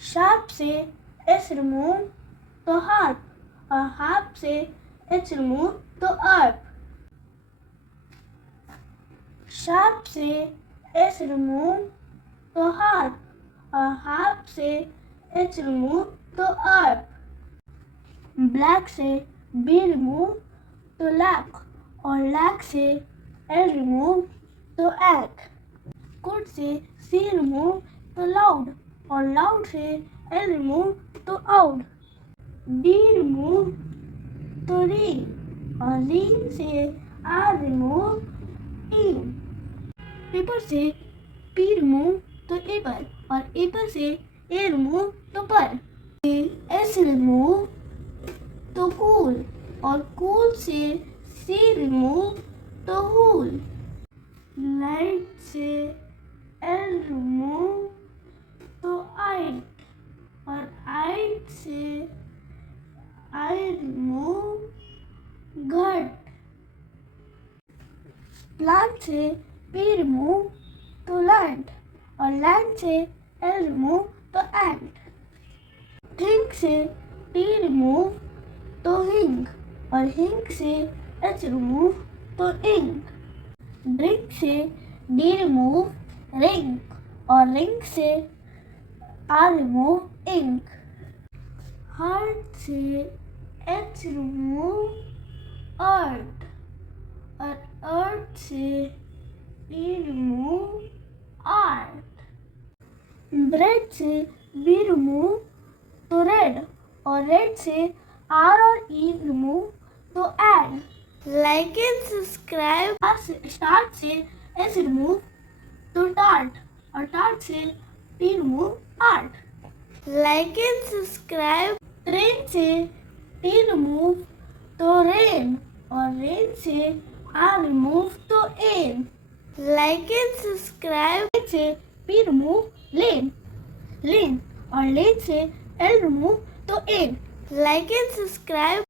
Sharp से S remove तो harp, और harp से H remove तो harp. Sharp से S remove तो harp, और harp से H remove तो harp. Black से B remove तो lack, और lack से L remove तो ack. Good से C remove तो loud, और loud से L remove तो out. D remove तो ring, और ring से R remove in. Paper से P remove तो apple, और apple से A remove तो पर. S remove तो cool, और cool से C remove तो whole. Light से L remove तो eight, और eight से I remove घट. Plant से P remove तो land, और land से L remove तो ant. Think से T remove तो hink, और hink से H remove तो ink. Drink से D remove ring, और ring से R remove ink. Heart से H remove earth, और earth से E remove art. Bread से B remove तो red, और red से R और E remove तो add. Like and subscribe. Start से S remove तो tart, और tart से T remove art. Like and subscribe. Train से T remove तो rain, और rain से R remove तो ain. Like and subscribe. से P remove lane, lane, और lane से L remove तो ain. Like and subscribe.